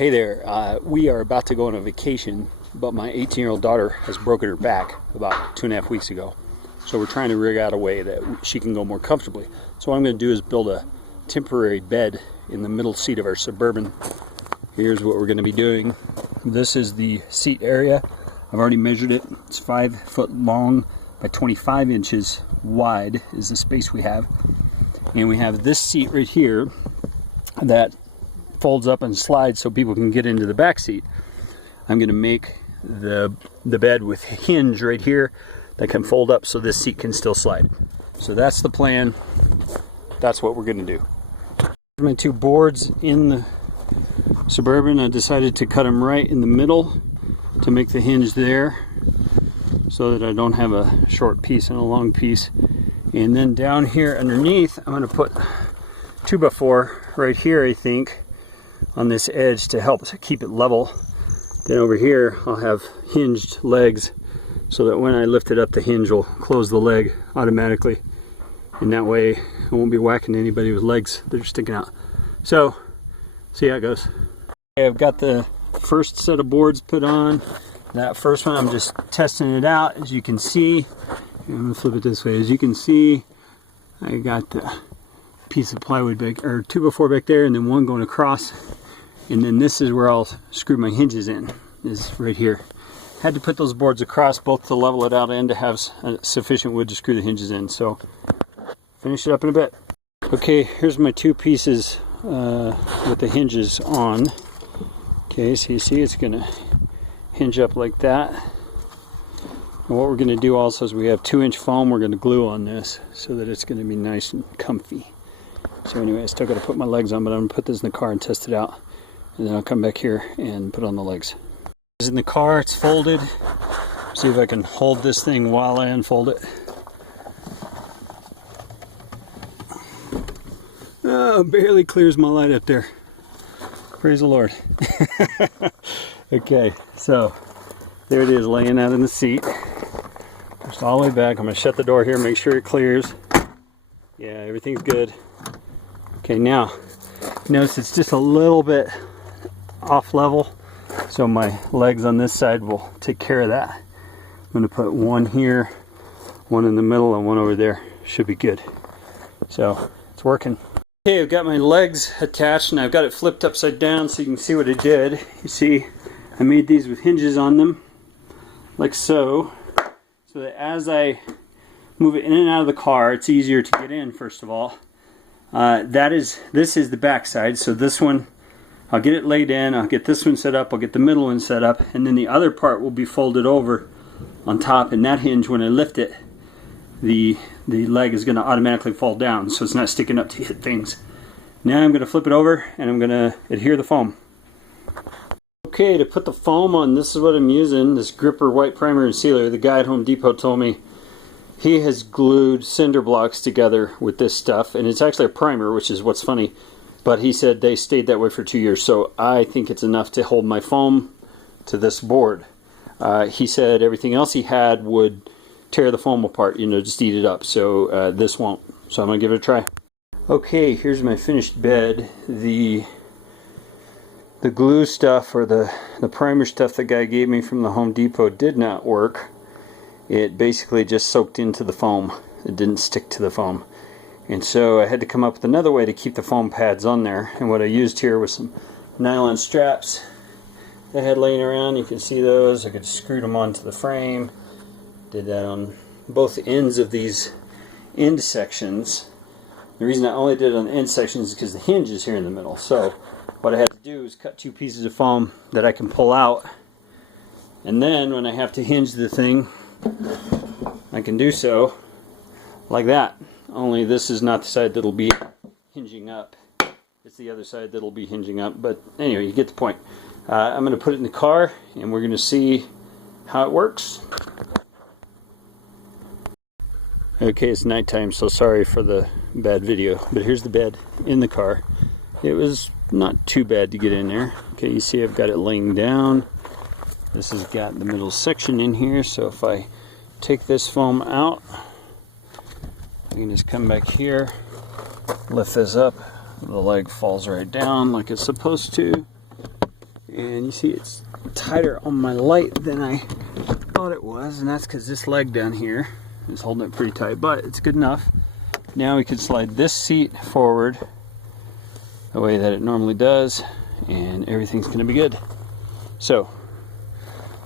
Hey there, we are about to go on a vacation, but my 18-year-old daughter has broken her back about 2.5 weeks ago. So we're trying to rig out a way that she can go more comfortably. So what I'm going to do is build a temporary bed in the middle seat of our Suburban. Here's what we're going to be doing. This is the seat area. I've already measured it. It's 5 foot long by 25 inches wide is the space we have. And we have this seat right here that folds up and slides so people can get into the back seat. I'm going to make the bed with a hinge right here that can fold up so this seat can still slide. So that's the plan. That's what we're going to do. My 2 boards in the Suburban, I decided to cut them right in the middle to make the hinge there so that I don't have a short piece and a long piece. And then down here underneath, I'm going to put 2x4 right here, I think, on this edge to help keep it level. Then over here I'll have hinged legs so that when I lift it up, the hinge will close the leg automatically, and that way I won't be whacking anybody with legs that are sticking out. So see how it goes. Okay, I've got the first set of boards put on. That first one I'm just testing it out. As you can see, I'm going to flip it this way. As you can see, I got the piece of plywood back, or 2x4 back there, and then one going across, and then this is where I'll screw my hinges in, is right here. Had to put those boards across both to level it out and to have sufficient wood to screw the hinges in. So finish it up in a bit. Okay, here's my 2 pieces with the hinges on. Okay, so you see it's gonna hinge up like that. And what we're gonna do also is we have 2-inch foam we're gonna glue on this so that it's gonna be nice and comfy. So anyway, I still got to put my legs on, but I'm going to put this in the car and test it out. And then I'll come back here and put on the legs. It's in the car, it's folded. See if I can hold this thing while I unfold it. Oh, barely clears my light up there. Praise the Lord. Okay, so there it is laying out in the seat. Just all the way back. I'm going to shut the door here, make sure it clears. Yeah, everything's good. Okay, now notice it's just a little bit off level, so my legs on this side will take care of that. I'm going to put one here, one in the middle, and one over there. Should be good. So it's working. Okay, I've got my legs attached and I've got it flipped upside down so you can see what I did. You see, I made these with hinges on them, like so that as I move it in and out of the car, it's easier to get in, first of all. This is the back side, so this one, I'll get it laid in, I'll get this one set up, I'll get the middle one set up, and then the other part will be folded over on top, and that hinge, when I lift it, the leg is going to automatically fall down, so it's not sticking up to hit things. Now I'm going to flip it over, and I'm going to adhere the foam. Okay, to put the foam on, this is what I'm using, this gripper white primer and sealer. The guy at Home Depot told me he has glued cinder blocks together with this stuff, and it's actually a primer, which is what's funny, but he said they stayed that way for 2 years, so I think it's enough to hold my foam to this board. He said everything else he had would tear the foam apart, you know, just eat it up, so this won't. So I'm going to give it a try. Okay, here's my finished bed. The glue stuff, or the primer stuff the guy gave me from the Home Depot did not work. It basically just soaked into the foam. It didn't stick to the foam. And so I had to come up with another way to keep the foam pads on there. And what I used here was some nylon straps that I had laying around. You can see those. I could screw them onto the frame. Did that on both ends of these end sections. The reason I only did it on the end sections is because the hinge is here in the middle. So what I had to do is cut 2 pieces of foam that I can pull out. And then when I have to hinge the thing, I can do so like that. Only this is not the side that'll be hinging up. It's the other side that'll be hinging up. But anyway, you get the point. I'm going to put it in the car and we're going to see how it works. Okay, it's nighttime, so sorry for the bad video. But here's the bed in the car. It was not too bad to get in there. Okay, you see I've got it laying down. This has got the middle section in here, so if I take this foam out, I can just come back here, lift this up, the leg falls right down like it's supposed to, And you see it's tighter on my light than I thought it was, and that's because this leg down here is holding it pretty tight, but it's good enough. Now we can slide this seat forward the way that it normally does, and everything's going to be good. So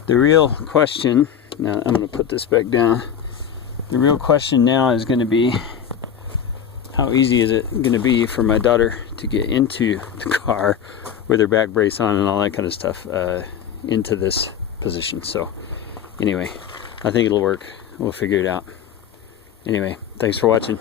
the real question, now I'm going to put this back down. The real question now is going to be, how easy is it going to be for my daughter to get into the car with her back brace on and all that kind of stuff into this position. So anyway, I think it'll work. We'll figure it out. Anyway, thanks for watching.